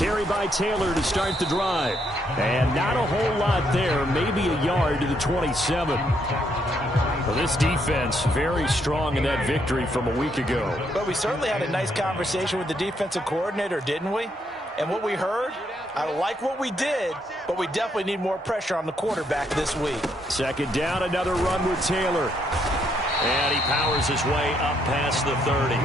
carry by Taylor to start the drive. And not a whole lot there, maybe a yard to the 27. Well, this defense very strong in that victory from a week ago. But we certainly had a nice conversation with the defensive coordinator, didn't we? And what we heard, I like what we did, but we definitely need more pressure on the quarterback this week. Second down, another run with Taylor. And he powers his way up past the 30.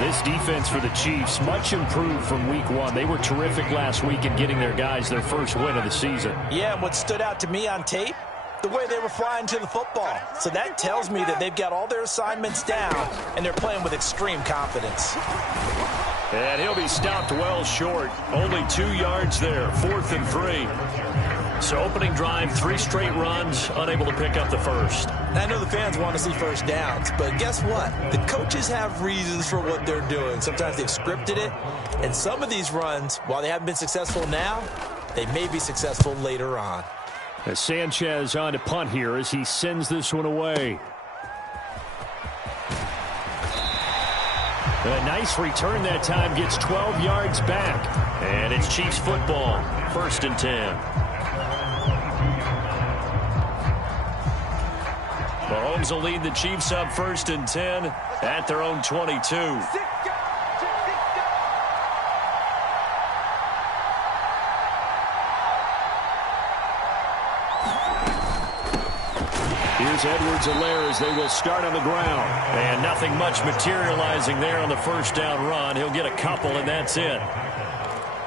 This defense for the Chiefs, much improved from week one. They were terrific last week in getting their guys their first win of the season. Yeah, and what stood out to me on tape, the way they were flying to the football. So that tells me that they've got all their assignments down, and they're playing with extreme confidence. And he'll be stopped well short. Only 2 yards there, 4th and 3. So opening drive, 3 straight runs, unable to pick up the first. I know the fans want to see first downs, but guess what? The coaches have reasons for what they're doing. Sometimes they've scripted it, and some of these runs, while they haven't been successful now, they may be successful later on. As Sanchez on to punt here as he sends this one away. A nice return that time, gets 12 yards back. And it's Chiefs football, 1st and 10. Mahomes will lead the Chiefs up 1st and 10 at their own 22. Here's Edwards-Helaire as they will start on the ground. And nothing much materializing there on the first down run. He'll get a couple, and that's it.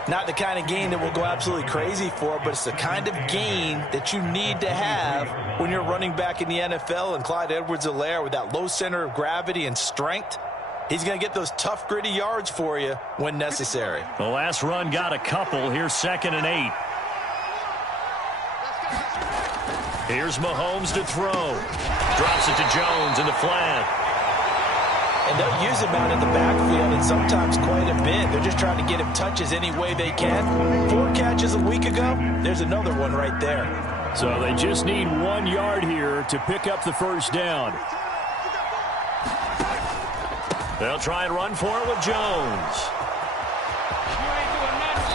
Not the kind of gain that we'll go absolutely crazy for, but it's the kind of gain that you need to have when you're running back in the NFL. And Clyde Edwards-Helaire, with that low center of gravity and strength, he's going to get those tough, gritty yards for you when necessary. The last run got a couple. Here's 2nd and 8. Here's Mahomes to throw. Drops it to Jones in the flat. And they'll use him out in the backfield, and sometimes quite a bit. They're just trying to get him touches any way they can. 4 catches a week ago. There's another one right there. So they just need 1 yard here to pick up the first down. They'll try and run for it with Jones.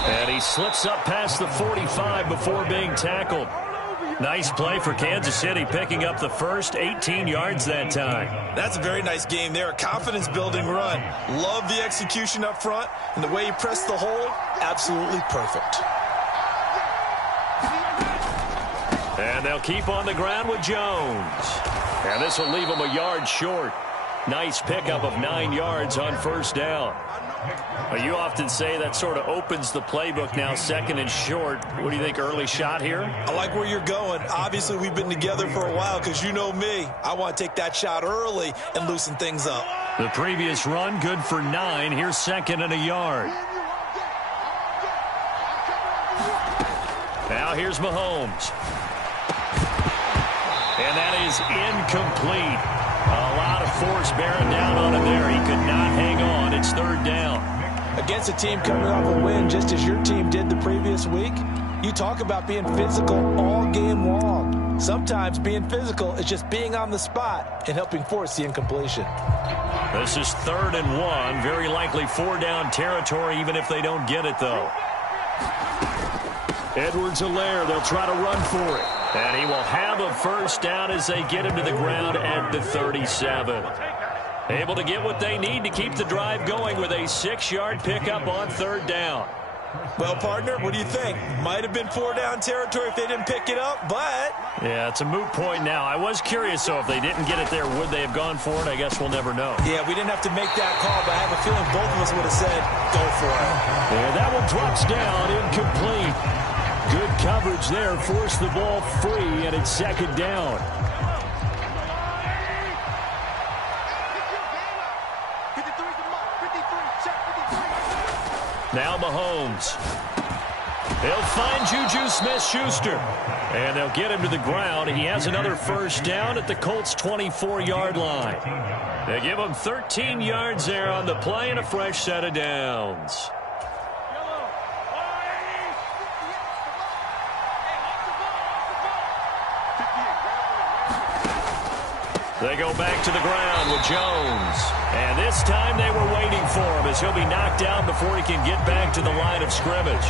And he slips up past the 45 before being tackled. Nice play for Kansas City, picking up the first, 18 yards that time. That's a very nice game there, a confidence-building run. Love the execution up front, and the way he pressed the hole, absolutely perfect. And they'll keep on the ground with Jones. And this will leave him a yard short. Nice pickup of 9 yards on first down. Well, you often say that sort of opens the playbook now, 2nd and short. What do you think, early shot here? I like where you're going. Obviously, we've been together for a while because you know me. I want to take that shot early and loosen things up. The previous run, good for 9. Here's 2nd and a yard. Now here's Mahomes. And that is incomplete. A lot of force bearing down on him there. He could not hang on. It's 3rd down. Against a team coming off a win just as your team did the previous week, you talk about being physical all game long. Sometimes being physical is just being on the spot and helping force the incompletion. This is 3rd and 1. Very likely 4-down territory even if they don't get it, though. Edwards-Helaire, they'll try to run for it. And he will have a first down as they get him to the ground at the 37. Able to get what they need to keep the drive going with a 6-yard pickup on 3rd down. Well, partner, what do you think? Might have been 4-down territory if they didn't pick it up, but... Yeah, it's a moot point now. I was curious, though, if they didn't get it there, would they have gone for it? I guess we'll never know. Yeah, we didn't have to make that call, but I have a feeling both of us would have said, go for it. Yeah, that one drops down, incomplete. Good coverage there, forced the ball free, and it's 2nd down. Now Mahomes. They'll find Juju Smith-Schuster. And they'll get him to the ground. He has another first down at the Colts' 24-yard line. They give him 13 yards there on the play and a fresh set of downs. They go back to the ground with Jones. And this time they were waiting for him as he'll be knocked down before he can get back to the line of scrimmage.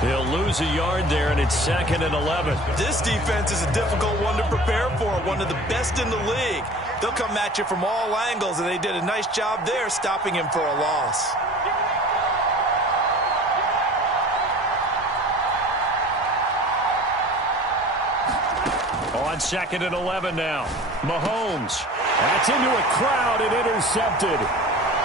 He'll lose a yard there, and it's 2nd and 11. This defense is a difficult one to prepare for, one of the best in the league. They'll come at you from all angles, and they did a nice job there stopping him for a loss. On 2nd and 11 now. Mahomes. That's into a crowd and intercepted.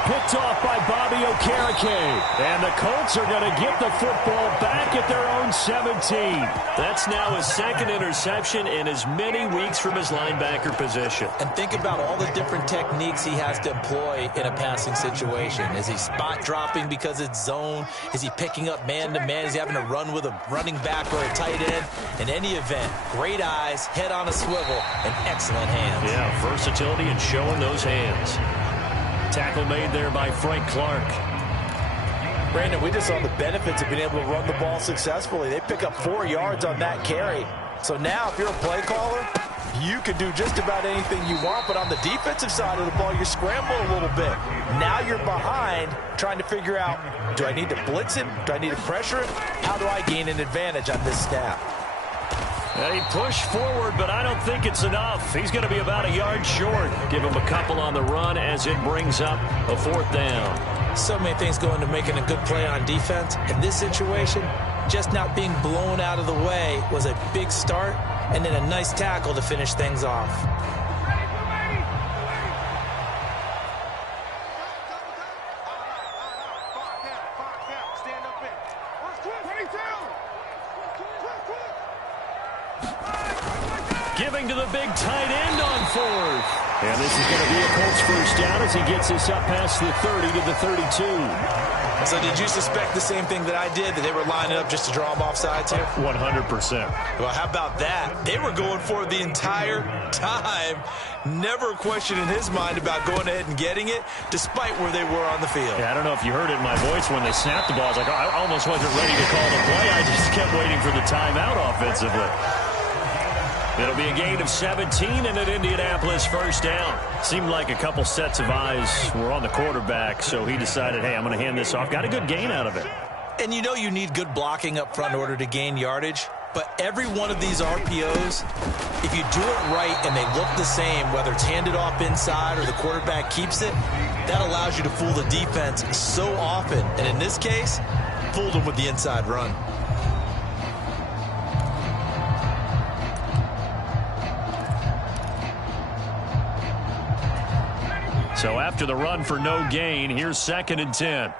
Picked off by Bobby Okereke. And the Colts are going to get the football back at their own 17. That's now his 2nd interception in as many weeks from his linebacker position. And think about all the different techniques he has to employ in a passing situation. Is he spot dropping because it's zone? Is he picking up man-to-man? Is he having to run with a running back or a tight end? In any event, great eyes, head on a swivel, and excellent hands. Yeah, versatility and showing those hands. Tackle made there by Frank Clark. Brandon, we just saw the benefits of being able to run the ball successfully. They pick up 4 yards on that carry. So now if you're a play caller, you can do just about anything you want, but on the defensive side of the ball, you're scrambling a little bit. Now you're behind trying to figure out, do I need to blitz him? Do I need to pressure him? How do I gain an advantage on this snap? He pushed forward, but I don't think it's enough. He's going to be about a yard short. Give him a couple on the run as it brings up a 4th down. So many things go into making a good play on defense. In this situation, just not being blown out of the way was a big start, and then a nice tackle to finish things off. Giving to the big tight end on 4th. And this is going to be a Colts first down as he gets this up past the 30 to the 32. So did you suspect the same thing that I did, that they were lining up just to draw him off sides here? 100%. Well, how about that? They were going for it the entire time. Never a question in his mind about going ahead and getting it, despite where they were on the field. Yeah, I don't know if you heard it in my voice when they snapped the ball. I was like, I almost wasn't ready to call the play. I just kept waiting for the timeout offensively. It'll be a gain of 17 and an Indianapolis first down. Seemed like a couple sets of eyes were on the quarterback, so he decided, hey, I'm going to hand this off. Got a good gain out of it. And you know you need good blocking up front in order to gain yardage. But every one of these RPOs, if you do it right and they look the same, whether it's handed off inside or the quarterback keeps it, that allows you to fool the defense so often. And in this case, fooled them with the inside run. So after the run for no gain, here's 2nd and 10.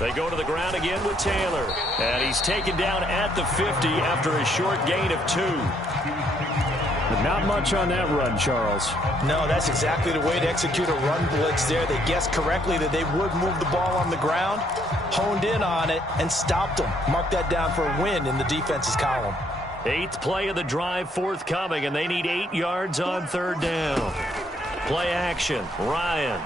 They go to the ground again with Taylor. And he's taken down at the 50 after a short gain of 2. Not much on that run, Charles. No, that's exactly the way to execute a run blitz there. They guessed correctly that they would move the ball on the ground, honed in on it, and stopped them. Mark that down for a win in the defense's column. 8th play of the drive forthcoming, and they need 8 yards on 3rd down. Play action, Ryan.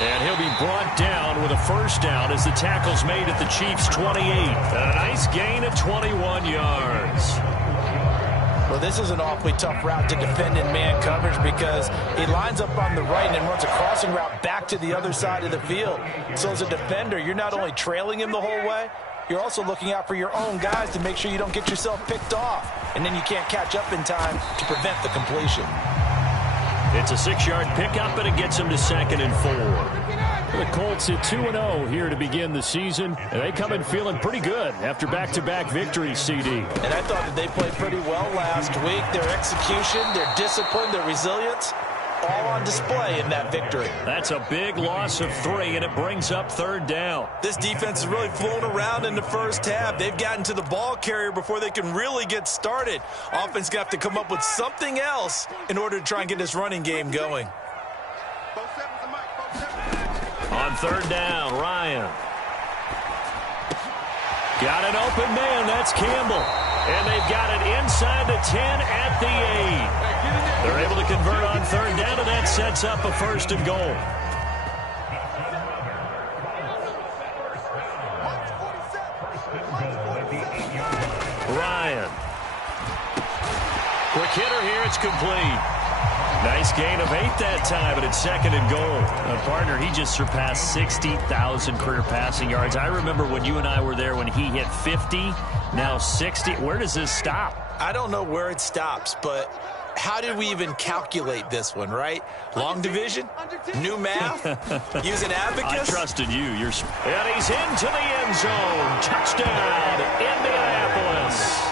And he'll be brought down with a first down as the tackle's made at the Chiefs' 28. A nice gain of 21 yards. Well, this is an awfully tough route to defend in man coverage because he lines up on the right and then runs a crossing route back to the other side of the field. So as a defender, you're not only trailing him the whole way, you're also looking out for your own guys to make sure you don't get yourself picked off. And then you can't catch up in time to prevent the completion. It's a 6-yard pickup, and it gets him to 2nd and 4. The Colts at 2-0 here to begin the season. And they come in feeling pretty good after back-to-back victories, CD. And I thought that they played pretty well last week. Their execution, their discipline, their resilience, all on display in that victory. That's a big loss of 3, and it brings up 3rd down. This defense is really flown around in the first half. They've gotten to the ball carrier before they can really get started. Offense going to have to come up with something else in order to try and get this running game going. On 3rd down, Ryan. Got an open man. That's Campbell. And they've got it inside the 10 at the 8. They're able to convert on 3rd down, and that sets up a 1st and goal. Ryan hitter here. It's complete. Nice gain of 8 that time, but it's 2nd and goal. Partner, he just surpassed 60,000 career passing yards. I remember when you and I were there when he hit 50, now 60. Where does this stop? I don't know where it stops, but how did we even calculate this one, right? Long division? New math? Using abacus? I trusted you. And he's into the end zone. Touchdown, Indianapolis.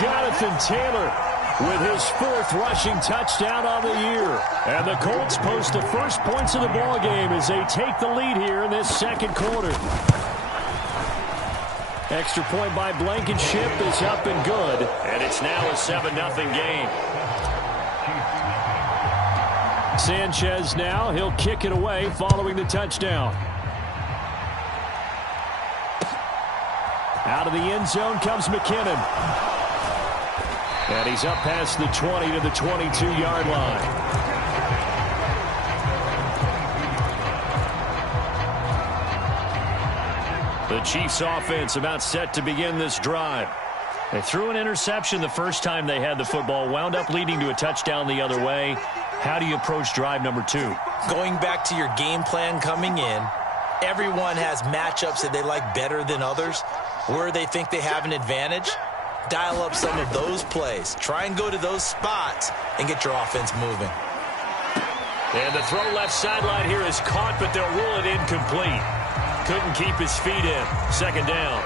Jonathan Taylor with his 4th rushing touchdown on the year. And the Colts post the first points of the ball game as they take the lead here in this 2nd quarter. Extra point by Blankenship is up and good. And it's now a 7-0 game. Sanchez now, he'll kick it away following the touchdown. Out of the end zone comes McKinnon. And he's up past the 20 to the 22-yard line. The Chiefs offense about set to begin this drive. They threw an interception the first time they had the football, wound up leading to a touchdown the other way. How do you approach drive number 2? Going back to your game plan coming in, everyone has matchups that they like better than others. Where they think they have an advantage, dial up some of those plays. Try and go to those spots and get your offense moving. And the throw left sideline here is caught, but they'll rule it incomplete. Couldn't keep his feet in. 2nd down.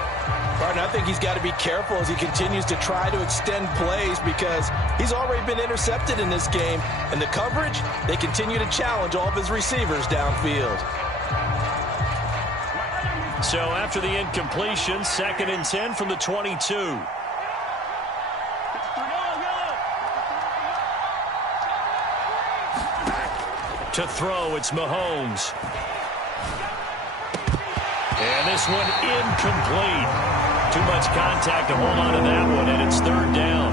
Martin, I think he's got to be careful as he continues to try to extend plays because he's already been intercepted in this game. And the coverage, they continue to challenge all of his receivers downfield. So after the incompletion, 2nd and 10 from the 22. To throw, it's Mahomes. And this one incomplete. Too much contact to hold on to that one, and it's 3rd down.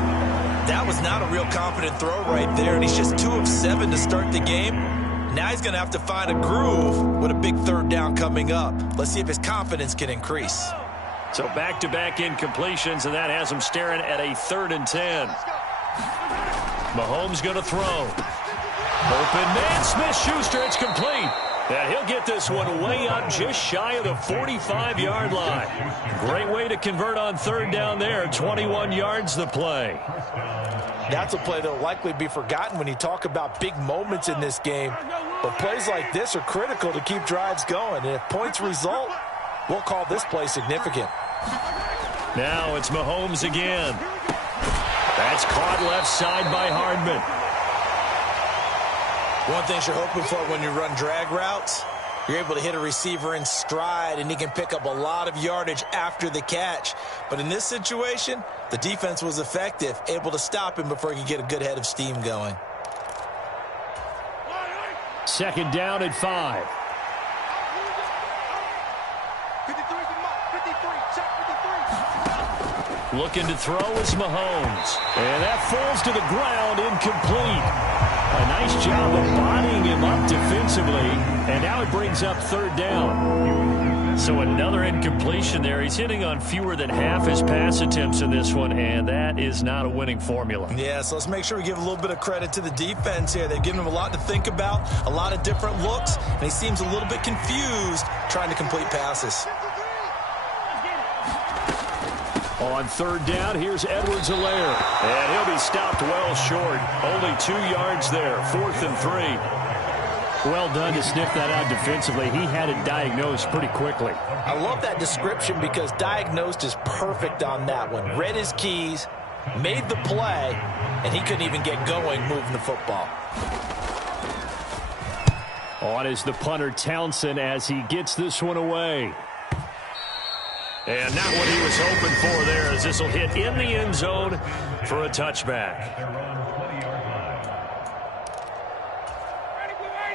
That was not a real confident throw right there, and he's just 2 of 7 to start the game. Now he's going to have to find a groove with a big 3rd down coming up. Let's see if his confidence can increase. So back-to-back incompletions, and that has him staring at a 3rd and 10. Mahomes going to throw. Open man, Smith-Schuster, it's complete. And he'll get this one way up just shy of the 45-yard line. Great way to convert on 3rd down there. 21 yards the play. That's a play that will likely be forgotten when you talk about big moments in this game. But plays like this are critical to keep drives going. And if points result, we'll call this play significant. Now it's Mahomes again. That's caught left side by Hardman. One thing you're hoping for when you run drag routes, you're able to hit a receiver in stride, and he can pick up a lot of yardage after the catch. But in this situation, the defense was effective, able to stop him before he could get a good head of steam going. 2nd down at 5. Looking to throw is Mahomes. And that falls to the ground, incomplete. A nice job of bodying him up defensively, and now it brings up 3rd down. So another incompletion there. He's hitting on fewer than half his pass attempts in this one, and that is not a winning formula. Yeah, so let's make sure we give a little bit of credit to the defense here. They've given him a lot to think about, a lot of different looks, and he seems a little bit confused trying to complete passes. On 3rd down, here's Edwards-Helaire. And he'll be stopped well short. Only 2 yards there. 4th and 3. Well done to sniff that out defensively. He had it diagnosed pretty quickly. I love that description because diagnosed is perfect on that one. Read his keys, made the play, and he couldn't even get going moving the football. On is the punter Townsend as he gets this one away. And not what he was hoping for there, as this will hit in the end zone for a touchback.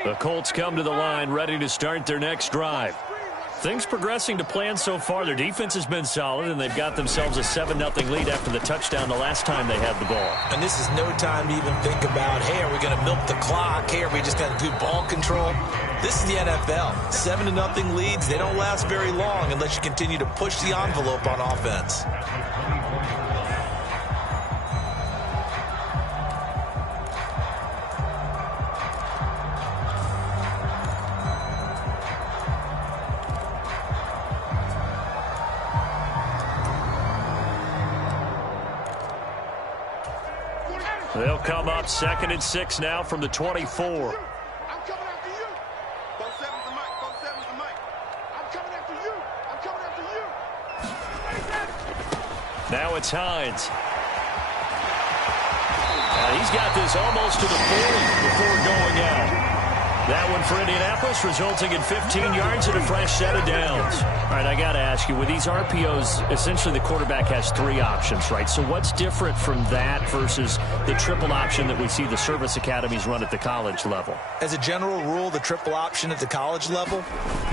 The Colts come to the line ready to start their next drive. Things progressing to plan so far. Their defense has been solid, and they've got themselves a 7-0 lead after the touchdown the last time they had the ball. And this is no time to even think about, hey, are we going to milk the clock? Hey, are we just going to do ball control? This is the NFL. 7-0 leads, they don't last very long unless you continue to push the envelope on offense. They'll come up 2nd and 6 now from the 24. I'm coming after you. 4-7's the mic. 4-7's the mic. I'm coming after you. I'm coming after you. Now it's Hines. He's got this almost to the 40 before going out. That one for Indianapolis, resulting in 15 yards and a fresh set of downs. All right, I got to ask you, with these RPOs, essentially the quarterback has 3 options, right? So what's different from that versus the triple option that we see the service academies run at the college level? As a general rule, the triple option at the college level,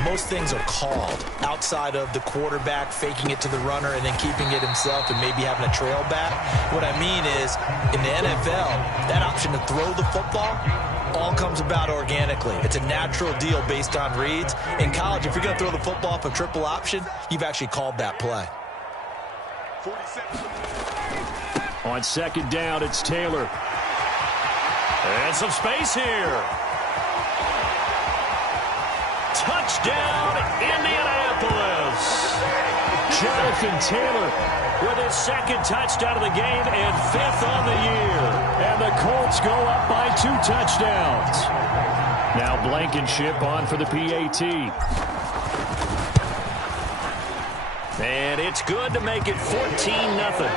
most things are called outside of the quarterback faking it to the runner and then keeping it himself and maybe having a trail back. What I mean is, in the NFL, that option to throw the football all comes about organically. It's a natural deal based on reads. In college, if you're going to throw the football off a triple option, you've actually called that play. On 2nd down, it's Taylor. And some space here. Touchdown, Indianapolis. Jonathan Taylor with his 2nd touchdown of the game and 5th on the year. And the Colts go up by 2 touchdowns. Now Blankenship on for the PAT. And it's good to make it 14-0.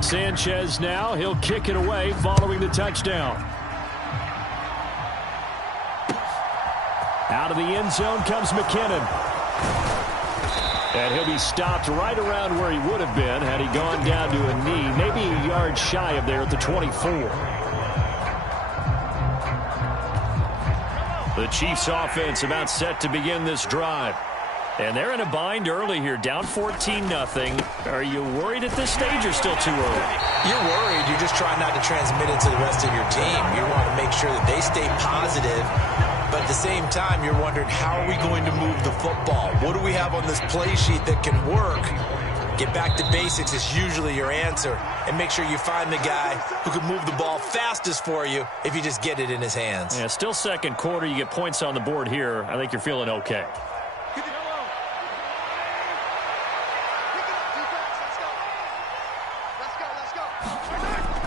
Sanchez now, he'll kick it away following the touchdown. Out of the end zone comes McKinnon. And he'll be stopped right around where he would have been had he gone down to a knee, maybe a yard shy of there at the 24. The Chiefs offense about set to begin this drive. And they're in a bind early here, down 14-0. Are you worried at this stage or still too early? You're worried. You're just trying not to transmit it to the rest of your team. You want to make sure that they stay positive. But at the same time, you're wondering, how are we going to move the football? What do we have on this play sheet that can work? Get back to basics is usually your answer. And make sure you find the guy who can move the ball fastest for you if you just get it in his hands. Yeah, still 2nd quarter. You get points on the board here. I think you're feeling okay.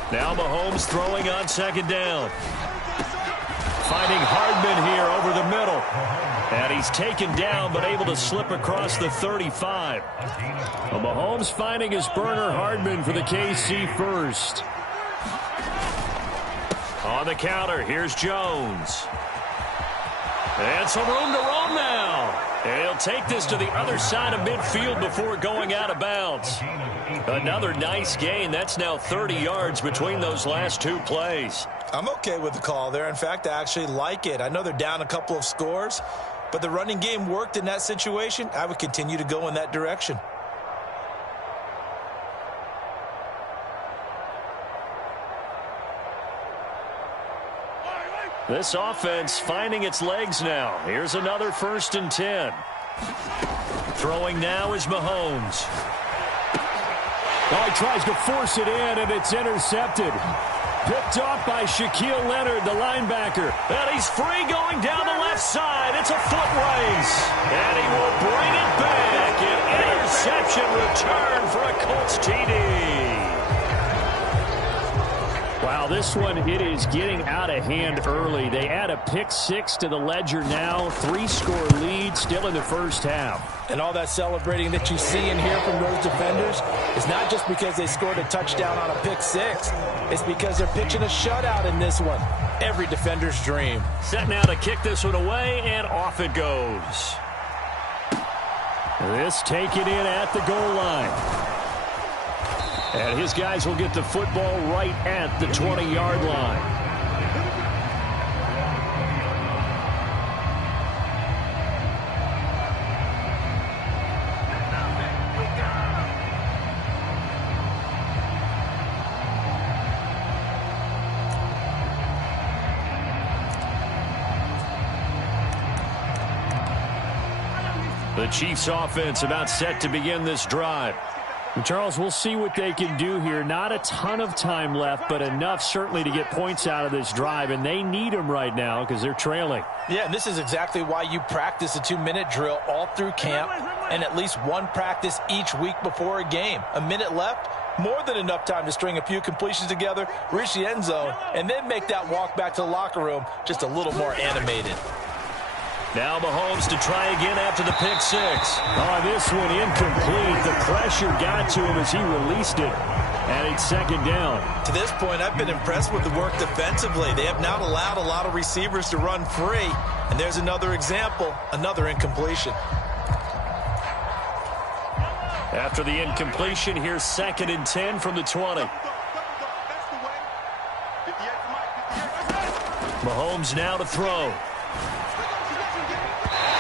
Now Mahomes throwing on 2nd down. Finding Hardman here over the middle. And he's taken down but able to slip across the 35. Well, Mahomes finding his burner Hardman for the KC first. On the counter, here's Jones. And some room to roam now. And he'll take this to the other side of midfield before going out of bounds. Another nice gain. That's now 30 yards between those last 2 plays. I'm okay with the call there. In fact, I actually like it. I know they're down a couple of scores, but the running game worked in that situation. I would continue to go in that direction. This offense finding its legs now. Here's another 1st and 10. Throwing now is Mahomes. Oh, he tries to force it in, and it's intercepted. Picked off by Shaquille Leonard, the linebacker. And he's free going down the left side. It's a foot race. And he will bring it back. An interception return for a Colts TD. Wow, this one, it is getting out of hand early. They add a pick 6 to the ledger now. 3-score lead still in the first half. And all that celebrating that you see and hear from those defenders is not just because they scored a touchdown on a pick 6. It's because they're pitching a shutout in this one. Every defender's dream. Set now to kick this one away, and off it goes. This taken in at the goal line. And his guys will get the football right at the 20-yard line. The Chiefs offense about set to begin this drive. Charles, we'll see what they can do here. Not a ton of time left, but enough certainly to get points out of this drive, and they need them right now because they're trailing. Yeah, and this is exactly why you practice a 2-minute drill all through camp and at least one practice each week before a game. A minute left, more than enough time to string a few completions together, reach the end zone, and then make that walk back to the locker room just a little more animated. Now Mahomes to try again after the pick six. Oh, this one incomplete. The pressure got to him as he released it. And it's second down. To this point, I've been impressed with the work defensively. They have not allowed a lot of receivers to run free. And there's another example, another incompletion. After the incompletion, here's 2nd and 10 from the 20. Mahomes now to throw.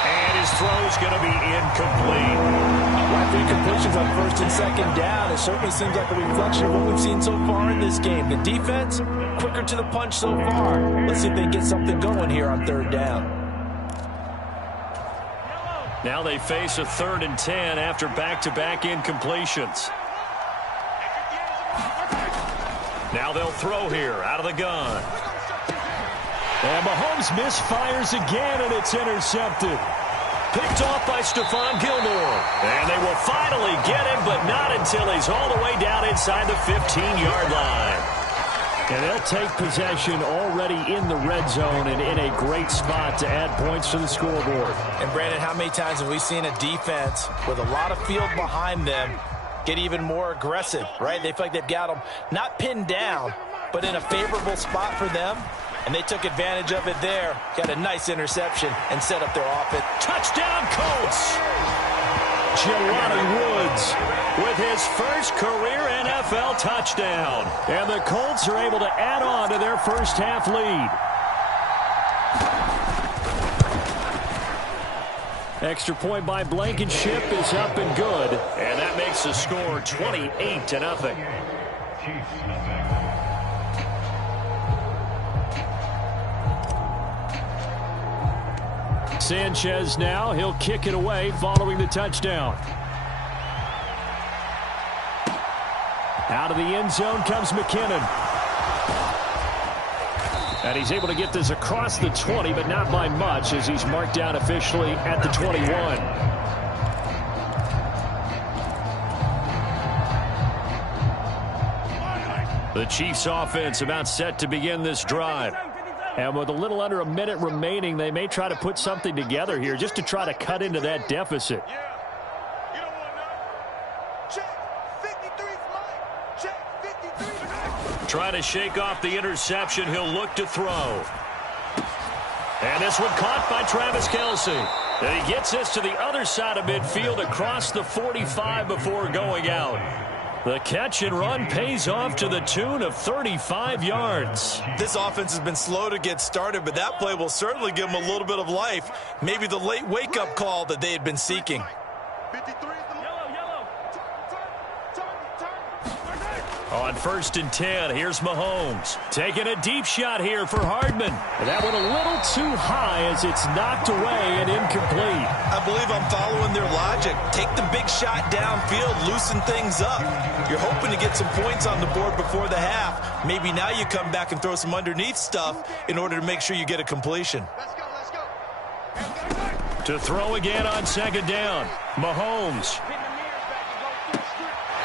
And his throw's going to be incomplete. Right, 3 completions on 1st and 2nd down. It certainly seems like a reflection of what we've seen so far in this game. The defense, quicker to the punch so far. Let's see if they can get something going here on 3rd down. Now they face a 3rd and 10 after back-to-back incompletions. Now they'll throw here out of the gun. And Mahomes misfires again, and it's intercepted. Picked off by Stephon Gilmore. And they will finally get him, but not until he's all the way down inside the 15-yard line. And they'll take possession already in the red zone and in a great spot to add points to the scoreboard. And, Brandon, how many times have we seen a defense with a lot of field behind them get even more aggressive, right? They feel like they've got them not pinned down, but in a favorable spot for them. And they took advantage of it there. Got a nice interception and set up their offense. Touchdown, Colts! Jelani Woods with his first career NFL touchdown. And the Colts are able to add on to their first half lead. Extra point by Blankenship is up and good. And that makes the score 28-0. Sanchez now, he'll kick it away following the touchdown. Out of the end zone comes McKinnon. And he's able to get this across the 20, but not by much as he's marked down officially at the 21. The Chiefs offense about set to begin this drive. And with a little under a minute remaining, they may try to put something together here just to try to cut into that deficit. Trying to shake off the interception. He'll look to throw. And this one caught by Travis Kelce. And he gets this to the other side of midfield across the 45 before going out. The catch and run pays off to the tune of 35 yards. This offense has been slow to get started, but that play will certainly give them a little bit of life. Maybe the late wake-up call that they had been seeking. 53 is the On 1st and 10, here's Mahomes. Taking a deep shot here for Hardman. And that one a little too high as it's knocked away and incomplete. I believe I'm following their logic. Take the big shot downfield, loosen things up. You're hoping to get some points on the board before the half. Maybe now you come back and throw some underneath stuff in order to make sure you get a completion. Let's go. To throw again on 2nd down. Mahomes.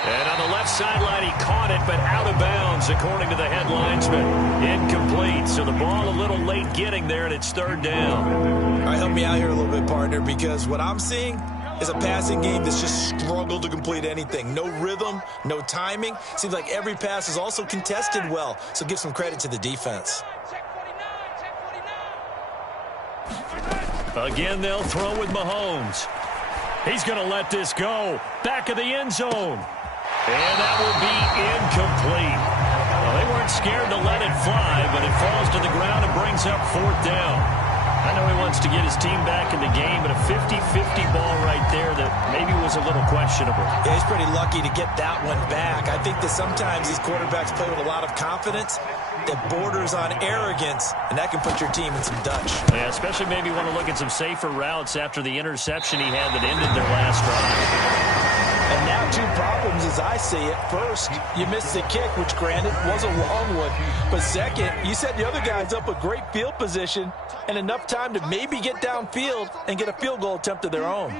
And on the left sideline, he caught it, but out of bounds, according to the head linesman. Incomplete, so the ball a little late getting there, and it's 3rd down. All right, help me out here a little bit, partner, because what I'm seeing is a passing game that's just struggled to complete anything. No rhythm, no timing. Seems like every pass is also contested well, so give some credit to the defense. Again, they'll throw with Mahomes. He's going to let this go. Back of the end zone. And that will be incomplete. Well, they weren't scared to let it fly, but it falls to the ground and brings up 4th down. I know he wants to get his team back in the game, but a 50-50 ball right there that maybe was a little questionable. Yeah, he's pretty lucky to get that one back. I think that sometimes these quarterbacks play with a lot of confidence, that borders on arrogance, and that can put your team in some Dutch. Yeah, especially maybe want to look at some safer routes after the interception he had that ended their last drive. And now two problems as I see it. First, you missed the kick, which granted was a long one. But second, you set the other guys up a great field position and enough time to maybe get downfield and get a field goal attempt of their own.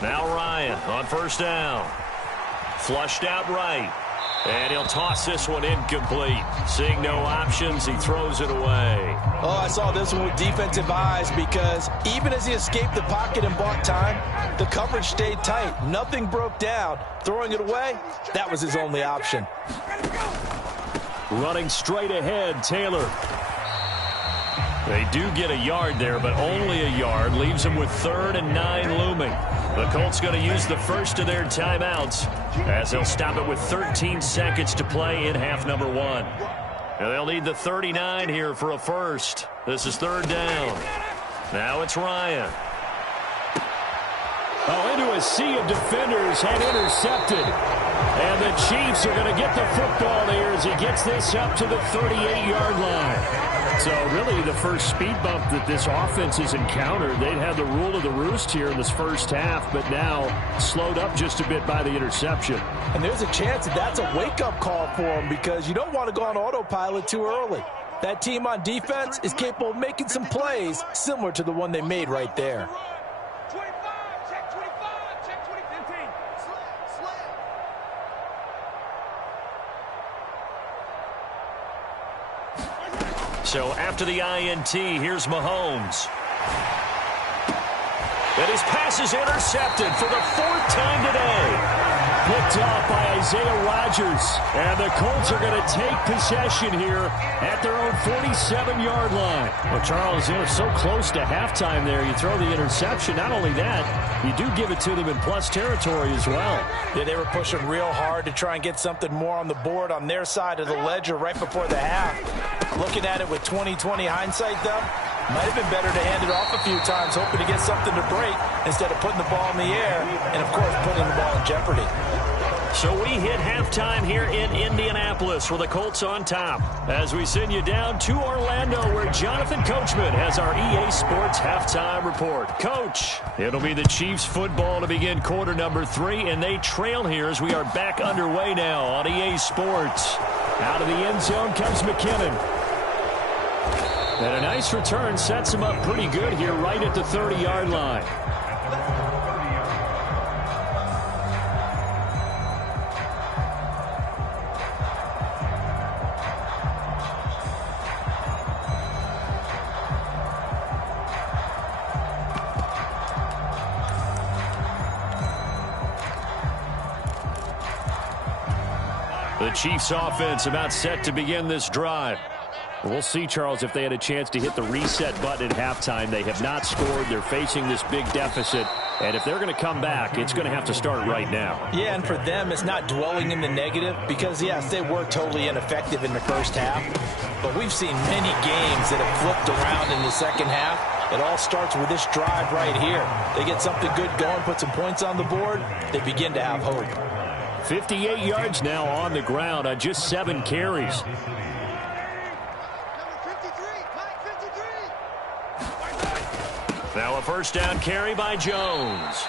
Now Ryan on first down. Flushed out right. And he'll toss this one incomplete. Seeing no options, he throws it away. Oh, I saw this one with defensive eyes because even as he escaped the pocket and bought time, the coverage stayed tight. Nothing broke down. Throwing it away, that was his only option. Running straight ahead, Taylor. They do get a yard there, but only a yard. Leaves them with 3rd and 9 looming. The Colts going to use the first of their timeouts as they'll stop it with 13 seconds to play in half number 1. And they'll need the 39 here for a first. This is 3rd down. Now it's Ryan. Oh, into a sea of defenders and intercepted. And the Chiefs are going to get the football here as he gets this up to the 38-yard line. So really the first speed bump that this offense has encountered. They'd had the rule of the roost here in this first half, but now slowed up just a bit by the interception. And there's a chance that that's a wake-up call for them because you don't want to go on autopilot too early. That team on defense is capable of making some plays similar to the one they made right there. So after the INT, here's Mahomes. And his pass is intercepted for the 4th time today. Picked off by Isaiah Rodgers. And the Colts are going to take possession here at their own 47-yard line. Well, Charles, they're so close to halftime there. You throw the interception. Not only that, you do give it to them in plus territory as well. Yeah, they were pushing real hard to try and get something more on the board on their side of the ledger right before the half. Looking at it with 20/20 hindsight, though, might have been better to hand it off a few times, hoping to get something to break instead of putting the ball in the air and, of course, putting the ball in jeopardy. So we hit halftime here in Indianapolis with the Colts on top as we send you down to Orlando where Jonathan Coachman has our EA Sports halftime report. Coach, it'll be the Chiefs football to begin quarter number 3, and they trail here as we are back underway now on EA Sports. Out of the end zone comes McKinnon. And a nice return sets him up pretty good here right at the 30-yard line. The Chiefs offense about set to begin this drive. We'll see, Charles, if they had a chance to hit the reset button at halftime. They have not scored. They're facing this big deficit. And if they're going to come back, it's going to have to start right now. Yeah, and for them, it's not dwelling in the negative because, yes, they were totally ineffective in the first half. But we've seen many games that have flipped around in the second half. It all starts with this drive right here. They get something good going, put some points on the board, they begin to have hope. 58 yards now on the ground on just 7 carries. Now a first down carry by Jones.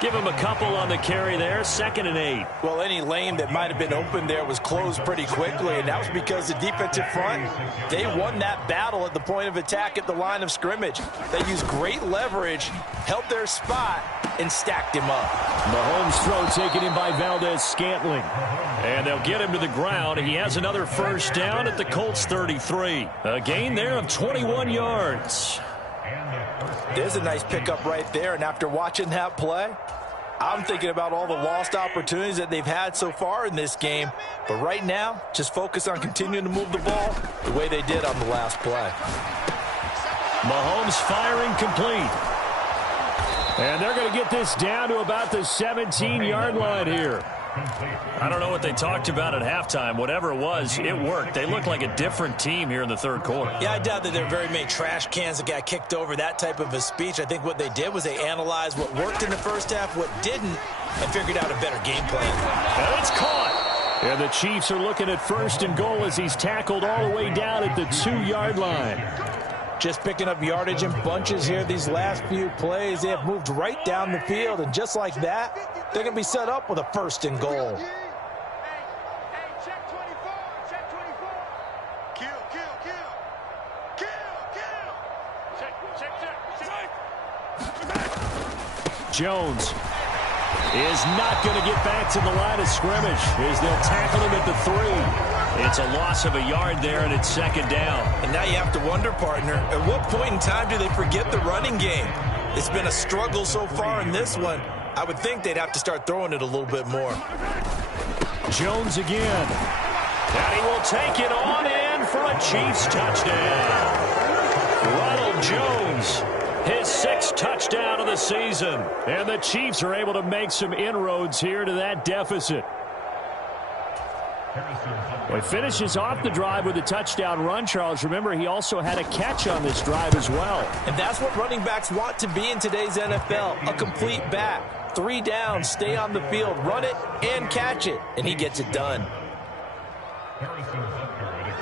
Give him a couple on the carry there, 2nd and 8. Well, any lane that might have been open there was closed pretty quickly, and that was because the defensive front, they won that battle at the point of attack at the line of scrimmage. They used great leverage, held their spot, and stacked him up. Mahomes' throw taken in by Valdez-Scantling. And they'll get him to the ground. He has another first down at the Colts 33. A gain there of 21 yards. There's a nice pickup right there, and after watching that play, I'm thinking about all the lost opportunities that they've had so far in this game. But right now, just focus on continuing to move the ball the way they did on the last play. Mahomes firing complete. And they're going to get this down to about the 17-yard line here. I don't know what they talked about at halftime. Whatever it was, it worked. They look like a different team here in the third quarter. Yeah, I doubt that there are very many trash cans that got kicked over, that type of a speech. I think what they did was they analyzed what worked in the first half, what didn't, and figured out a better game plan. And it's caught. And the Chiefs are looking at first and goal as he's tackled all the way down at the 2-yard line. Just picking up yardage in bunches here these last few plays. They have moved right down the field, and just like that, they're going to be set up with a first and goal. Hey, check 24, check 24. Kill. Check. Jones is not going to get back to the line of scrimmage as they'll tackle him at the 3. It's a loss of a yard there, and it's second down. And now you have to wonder, partner, at what point in time do they forget the running game? It's been a struggle so far in this one. I would think they'd have to start throwing it a little bit more. Jones again. And he will take it on in for a Chiefs touchdown. Ronald Jones, his 6th touchdown of the season. And the Chiefs are able to make some inroads here to that deficit. Well, he finishes off the drive with a touchdown run, Charles. Remember, he also had a catch on this drive as well. And that's what running backs want to be in today's NFL, a complete back. 3 downs, stay on the field, run it, and catch it. And he gets it done.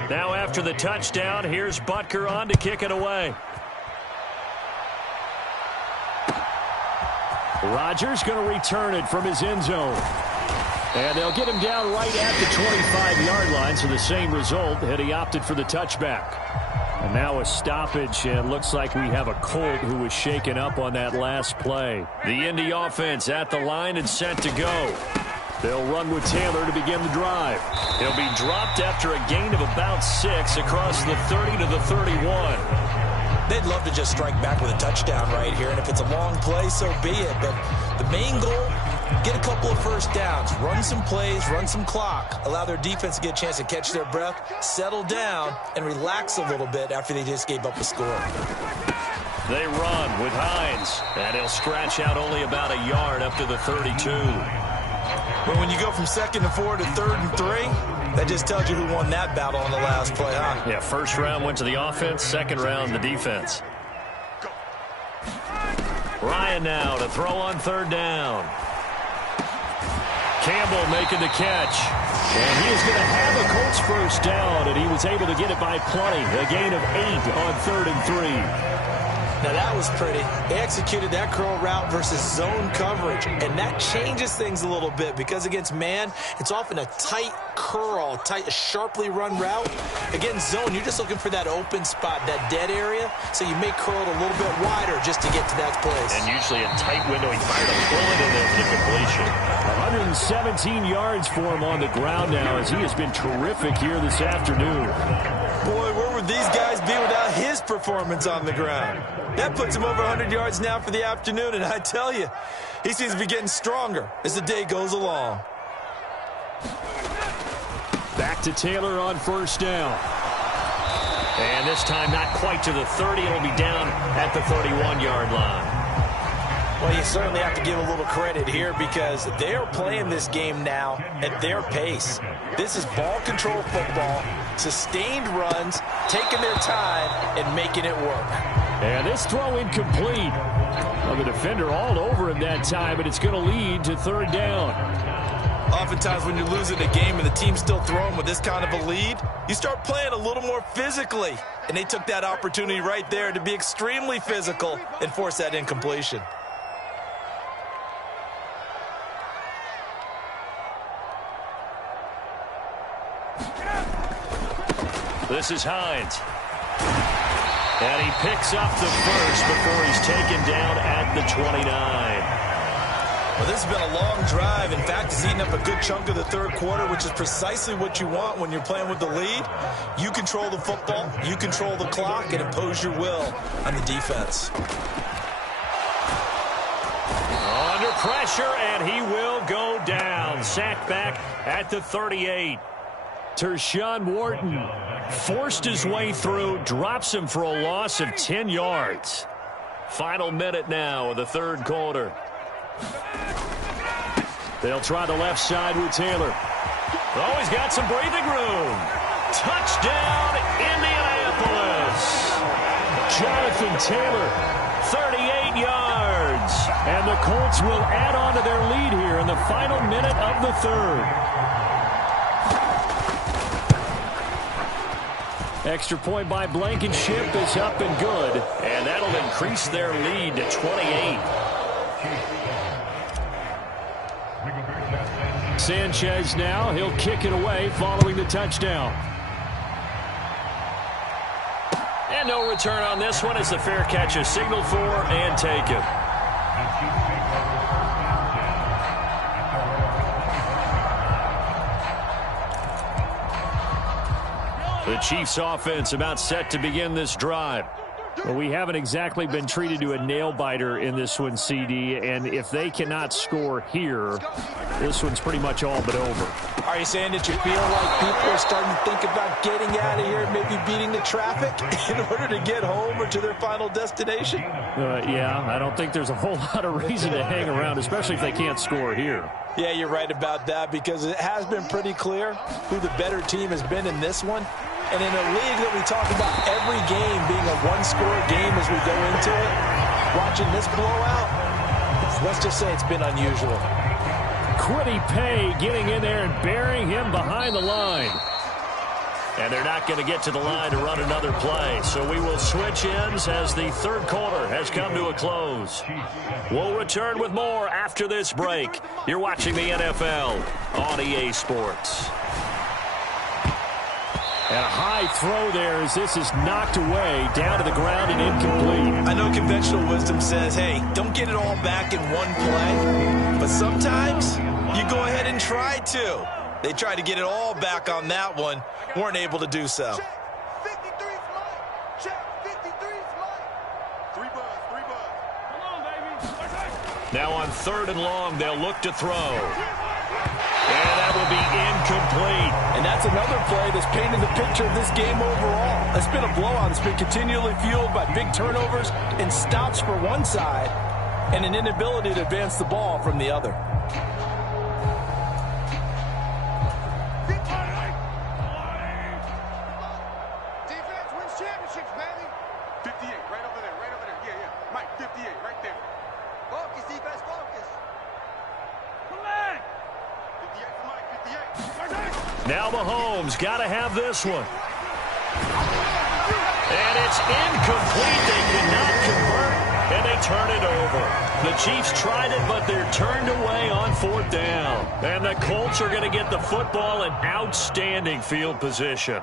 Now after the touchdown, here's Butker on to kick it away. Rodgers going to return it from his end zone. And they'll get him down right at the 25-yard line, so the same result had he opted for the touchback. And now a stoppage, and looks like we have a Colt who was shaken up on that last play. The Indy offense at the line and set to go. They'll run with Taylor to begin the drive. He'll be dropped after a gain of about 6 across the 30 to the 31. They'd love to just strike back with a touchdown right here, and if it's a long play, so be it. But the main goal, get a couple of first downs, run some plays, run some clock, allow their defense to get a chance to catch their breath, settle down, and relax a little bit after they just gave up a score. They run with Hines, and he'll scratch out only about a yard up to the 32. But when you go from 2nd and 4 to 3rd and 3, that just tells you who won that battle on the last play, huh? Yeah, first round went to the offense, second round the defense. Ryan now to throw on 3rd down. Campbell making the catch. And he is going to have a Colts first down, and he was able to get it by plenty. A gain of 8 on 3rd and 3. Now that was pretty. They executed that curl route versus zone coverage, and that changes things a little bit because against man, it's often a tight curl, a sharply run route. Against zone, you're just looking for that open spot, that dead area, so you may curl it a little bit wider just to get to that place. And usually a tight window. He fired a bullet in there for the completion. 117 yards for him on the ground now as he has been terrific here this afternoon. Boy, where would these guys be without his performance on the ground? That puts him over 100 yards now for the afternoon, and I tell you, he seems to be getting stronger as the day goes along. Back to Taylor on first down. And this time not quite to the 30. It'll be down at the 31-yard line. Well, you certainly have to give a little credit here because they are playing this game now at their pace. This is ball control football, sustained runs, taking their time, and making it work. And this throw incomplete. Well, the defender all over him that time, and it's going to lead to 3rd down. Oftentimes when you're losing a game and the team's still throwing with this kind of a lead, you start playing a little more physically. And they took that opportunity right there to be extremely physical and force that incompletion. This is Hines. And he picks up the first before he's taken down at the 29. Well, this has been a long drive. In fact, it's eaten up a good chunk of the 3rd quarter, which is precisely what you want when you're playing with the lead. You control the football, you control the clock, and impose your will on the defense. Under pressure, and he will go down. Sacked back at the 38. Tershawn Wharton forced his way through, drops him for a loss of 10 yards. Final minute now of the 3rd quarter. They'll try the left side with Taylor. Oh, he's got some breathing room. Touchdown, Indianapolis. Jonathan Taylor, 38 yards. And the Colts will add on to their lead here in the final minute of the 3rd. Extra point by Blankenship is up and good. And that'll increase their lead to 28. Sanchez now. He'll kick it away following the touchdown. And no return on this one as the fair catch is signaled for and taken. The Chiefs offense about set to begin this drive. Well, we haven't exactly been treated to a nail-biter in this one, CD, and if they cannot score here, this one's pretty much all but over. Are you saying that you feel like people are starting to think about getting out of here and maybe beating the traffic in order to get home or to their final destination? Yeah, I don't think there's a whole lot of reason to hang around, especially if they can't score here. Yeah, you're right about that because it has been pretty clear who the better team has been in this one. And in a league that we talk about every game being a one-score game as we go into it, watching this blowout, let's just say it's been unusual. Quiddy Pay getting in there and burying him behind the line. And they're not going to get to the line to run another play. So we will switch ends as the third quarter has come to a close. We'll return with more after this break. You're watching the NFL on EA Sports. And a high throw there as this is knocked away, down to the ground and incomplete. I know conventional wisdom says, hey, don't get it all back in one play. But sometimes you go ahead and try to. They tried to get it all back on that one. Weren't able to do so. Check. 53's mine. Check. 53's mine. Three buzz. Come on, baby. Now on third and long, they'll look to throw. And that will be incomplete. And that's another play that's painted the picture of this game overall. It's been a blowout. It's been continually fueled by big turnovers and stops for one side and an inability to advance the ball from the other. Defense wins championships, baby. 58, right over there. Yeah. Mike, 58, right there. Focus, defense, focus. Come on. 58 for Mike, 58. Now Mahomes got to have this one. And it's incomplete. They could not convert, and they turn it over. The Chiefs tried it, but they're turned away on fourth down. And the Colts are going to get the football in outstanding field position.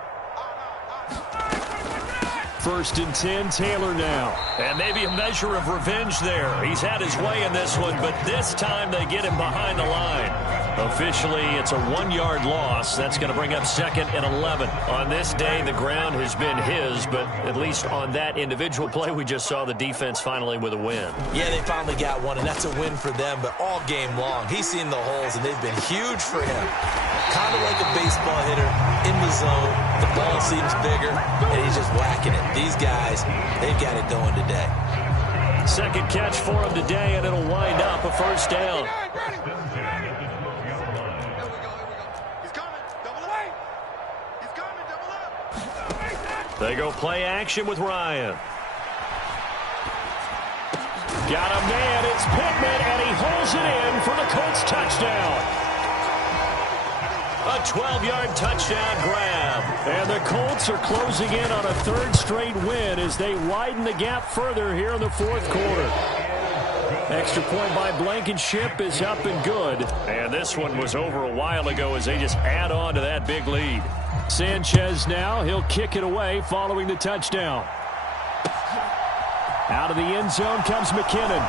First and 10, Taylor now. And maybe a measure of revenge there. He's had his way in this one, but this time they get him behind the line. Officially, it's a 1-yard loss. That's going to bring up second and 11. On this day, the ground has been his, but at least on that individual play, we just saw the defense finally with a win. Yeah, they finally got one, and that's a win for them, but all game long, he's seen the holes, and they've been huge for him. Kind of like a baseball hitter in the zone. The ball seems bigger, and he's just whacking it. These guys, they've got it going today. Second catch for him today, and it'll wind up a first down. They go play action with Ryan. Got a man, it's Pittman, and he holds it in for the Colts touchdown. A 12-yard touchdown grab. And the Colts are closing in on a third straight win as they widen the gap further here in the fourth quarter. Extra point by Blankenship is up and good. And this one was over a while ago as they just add on to that big lead. Sanchez now, he'll kick it away following the touchdown. Out of the end zone comes McKinnon.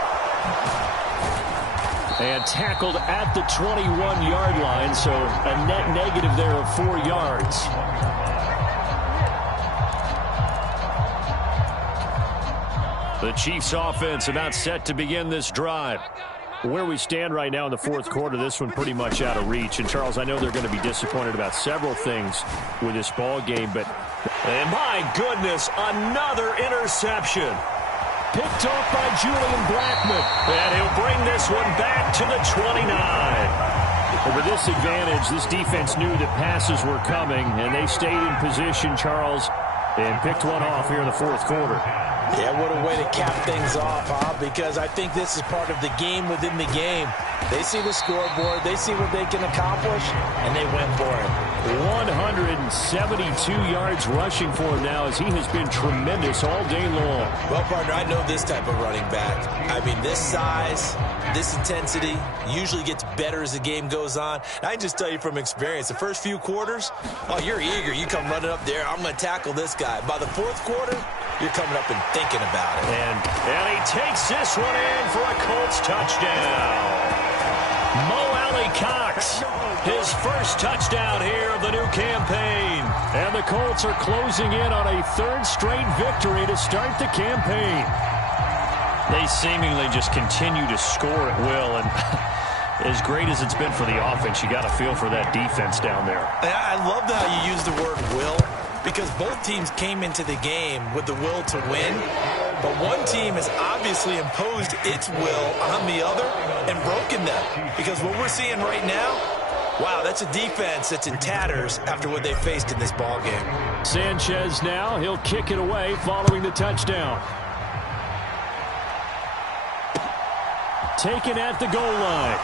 And tackled at the 21-yard line, so a net negative there of 4 yards. The Chiefs offense about set to begin this drive. Where we stand right now in the fourth quarter, this one pretty much out of reach. And, Charles, I know they're going to be disappointed about several things with this ball game, but... And my goodness, another interception. Picked off by Julian Blackmon. And he'll bring this one back to the 29. Over this advantage, this defense knew that passes were coming, and they stayed in position, Charles, and picked one off here in the fourth quarter. Yeah, what a way to cap things off, huh? Because I think this is part of the game within the game. They see the scoreboard, they see what they can accomplish, and they went for it. 172 yards rushing for him now as he has been tremendous all day long. Well, partner, I know this type of running back. I mean, this size, this intensity usually gets better as the game goes on. And I can just tell you from experience, the first few quarters, oh, you're eager. You come running up there, I'm going to tackle this guy. By the fourth quarter, you're coming up and thinking about it. And he takes this one in for a Colts touchdown. Mo Alley-Cox, his first touchdown here of the new campaign. And the Colts are closing in on a third straight victory to start the campaign. They seemingly just continue to score at will, and as great as it's been for the offense, you got to feel for that defense down there. I love how you use the word will, because both teams came into the game with the will to win, but one team has obviously imposed its will on the other and broken them. Because what we're seeing right now, wow, that's a defense that's in tatters after what they faced in this ballgame. Sanchez now, he'll kick it away following the touchdown. Taken at the goal line.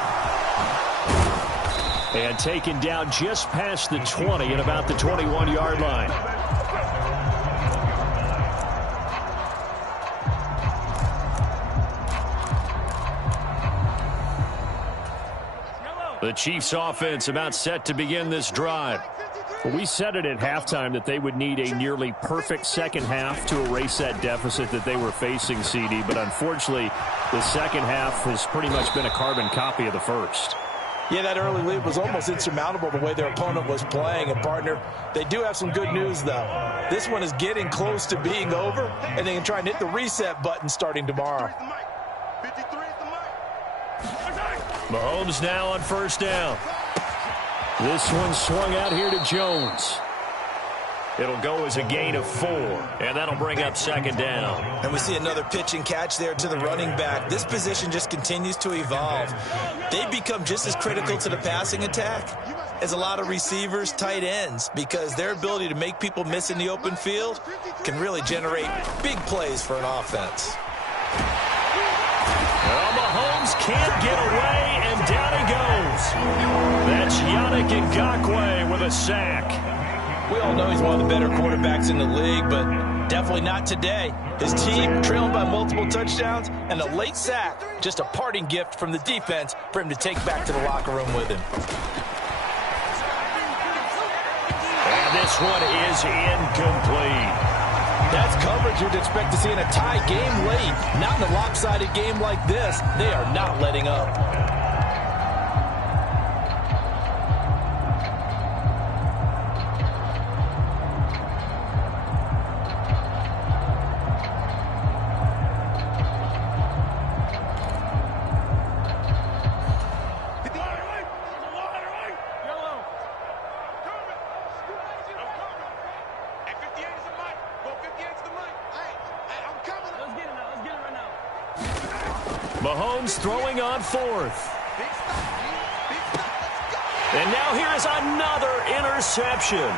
And taken down just past the 20 at about the 21-yard line. The Chiefs offense about set to begin this drive. Well, we said it at halftime that they would need a nearly perfect second half to erase that deficit that they were facing, CD. But unfortunately, the second half has pretty much been a carbon copy of the first. Yeah, that early lead was almost insurmountable the way their opponent was playing. And, partner, they do have some good news, though. This one is getting close to being over, and they can try and hit the reset button starting tomorrow. Mahomes now on first down. This one swung out here to Jones. It'll go as a gain of 4, and that'll bring up second down. And we see another pitch and catch there to the running back. This position just continues to evolve. They become just as critical to the passing attack as a lot of receivers, tight ends, because their ability to make people miss in the open field can really generate big plays for an offense. Well, Mahomes can't get away, and down he goes. That's Yannick Ngakoue with a sack. We all know he's one of the better quarterbacks in the league, but definitely not today. His team trailing by multiple touchdowns and a late sack, just a parting gift from the defense for him to take back to the locker room with him. And this one is incomplete. That's coverage you'd expect to see in a tie game late. Not in a lopsided game like this. They are not letting up. Mahomes throwing on fourth. And now here is another interception.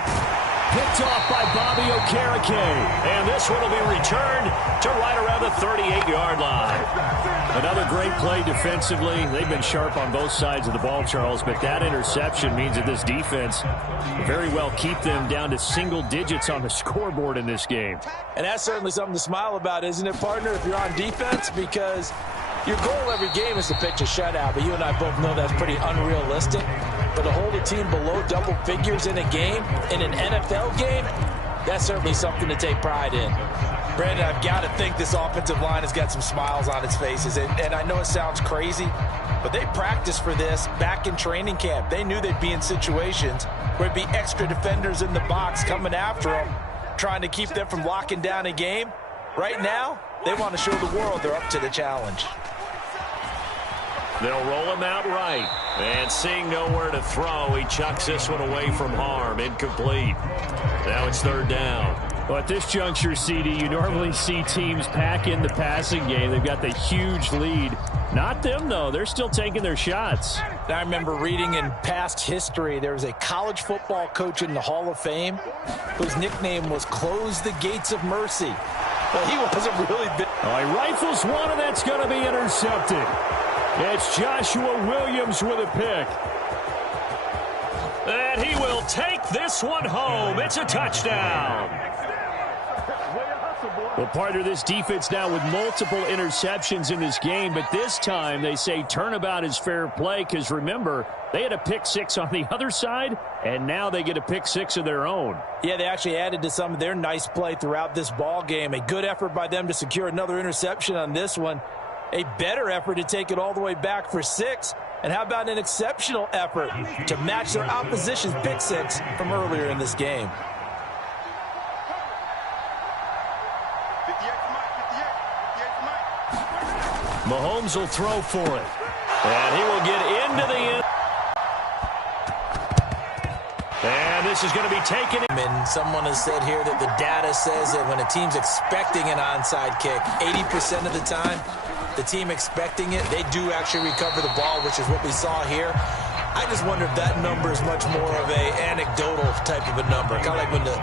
Picked off by Bobby Okereke. And this one will be returned to right around the 38-yard line. Another great play defensively. They've been sharp on both sides of the ball, Charles, but that interception means that this defense will very well keep them down to single digits on the scoreboard in this game. And that's certainly something to smile about, isn't it, partner, if you're on defense? Because your goal every game is to pitch a shutout, but you and I both know that's pretty unrealistic. But to hold a team below double figures in a game, in an NFL game, that's certainly something to take pride in. Brandon, I've got to think this offensive line has got some smiles on its faces. And I know it sounds crazy, but they practiced for this back in training camp. They knew they'd be in situations where there'd be extra defenders in the box coming after them, trying to keep them from locking down a game. Right now, they want to show the world they're up to the challenge. They'll roll him out right. And seeing nowhere to throw, he chucks this one away from harm. Incomplete. Now it's third down. Well, at this juncture, CD, you normally see teams pack in the passing game. They've got the huge lead. Not them, though. They're still taking their shots. I remember reading in past history, there was a college football coach in the Hall of Fame whose nickname was Close the Gates of Mercy. Well, he wasn't really big. Oh, he rifles one, and that's going to be intercepted. It's Joshua Williams with a pick. And he will take this one home. It's a touchdown. Well, partner, this defense now with multiple interceptions in this game, but this time they say turnabout is fair play because, remember, they had a pick six on the other side, and now they get a pick six of their own. Yeah, they actually added to some of their nice play throughout this ball game. A good effort by them to secure another interception on this one. A better effort to take it all the way back for 6. And how about an exceptional effort to match their opposition's pick six from earlier in this game? Mahomes will throw for it. And he will get into the end. And this is going to be taken. And someone has said here that the data says that when a team's expecting an onside kick, 80% of the time, the team expecting it, they do actually recover the ball, which is what we saw here. I just wonder if that number is much more of a anecdotal type of a number. Kind of like when the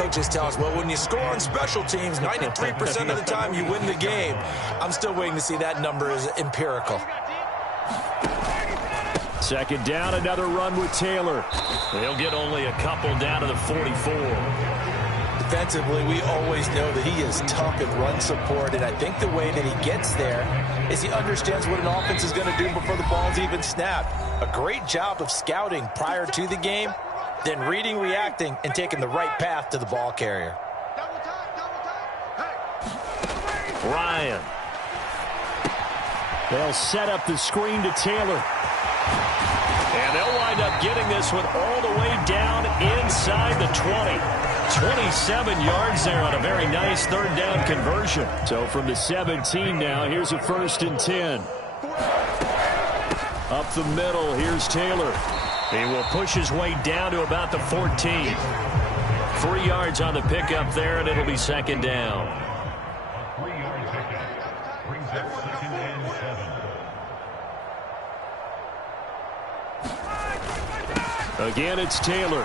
coaches tell us, well, when you score on special teams, 93% of the time you win the game. I'm still waiting to see that number is empirical. Second down, another run with Taylor. They'll get only a couple down to the 44. Defensively, we always know that he is tough at run support, and I think the way that he gets there is he understands what an offense is going to do before the ball's even snapped. A great job of scouting prior to the game, then reading, reacting, and taking the right path to the ball carrier. Ryan. They'll set up the screen to Taylor. And they'll wind up getting this one all the way down inside the 20. 27 yards there on a very nice third down conversion. So from the 17 now, here's a 1st and 10. Up the middle, here's Taylor. He will push his way down to about the 14. 3 yards on the pickup there, and it'll be second down. Again, it's Taylor.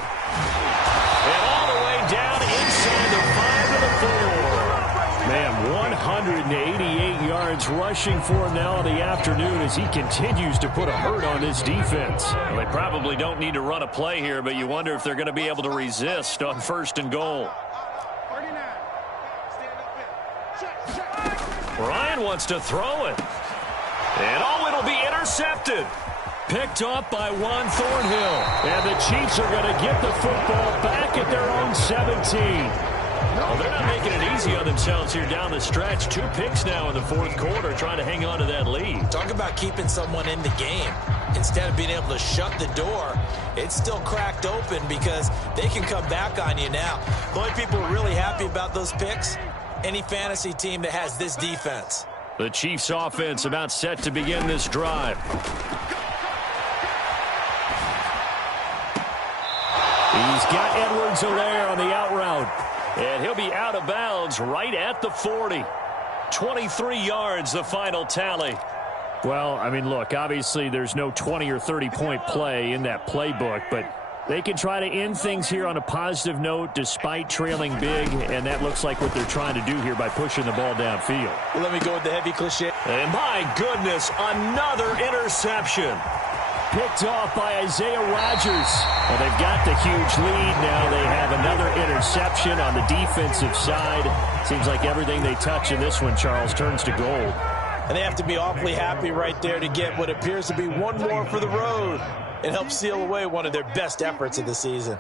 And all the way down inside the 5 to the 4. Man, 188 yards rushing for him now in the afternoon as he continues to put a hurt on this defense. Well, they probably don't need to run a play here, but you wonder if they're going to be able to resist on 1st and goal. Ryan wants to throw it. And oh, it'll be intercepted. Picked off by Juan Thornhill. And the Chiefs are going to get the football back at their own 17. Well, they're not making it easy on themselves here down the stretch. 2 picks now in the 4th quarter trying to hang on to that lead. Talk about keeping someone in the game. Instead of being able to shut the door, it's still cracked open because they can come back on you now. The only people who are really happy about those picks, any fantasy team that has this defense. The Chiefs offense about set to begin this drive. He's got Edwards-Helaire on the out route. And he'll be out of bounds right at the 40. 23 yards, the final tally. Well, I mean, look, obviously there's no 20 or 30-point play in that playbook, but they can try to end things here on a positive note despite trailing big, and that looks like what they're trying to do here by pushing the ball downfield. Well, let me go with the heavy cliche. And my goodness, another interception. Picked off by Isaiah Rodgers. Well, they've got the huge lead now. They have another interception on the defensive side. Seems like everything they touch in this one, Charles, turns to gold. And they have to be awfully happy right there to get what appears to be one more for the road and help seal away one of their best efforts of the season.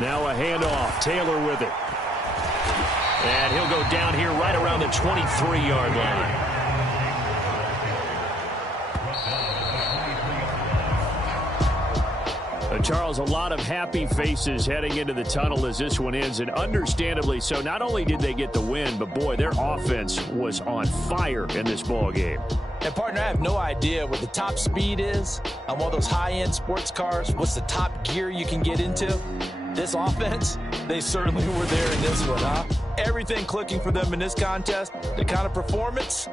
Now a handoff. Taylor with it. And he'll go down here right around the 23-yard line. Charles, a lot of happy faces heading into the tunnel as this one ends, and understandably so. Not only did they get the win, but boy, their offense was on fire in this ball game. And partner, I have no idea what the top speed is on one of those high-end sports cars. What's the top gear you can get into? This offense, they certainly were there in this one, huh? Everything clicking for them in this contest, the kind of performance,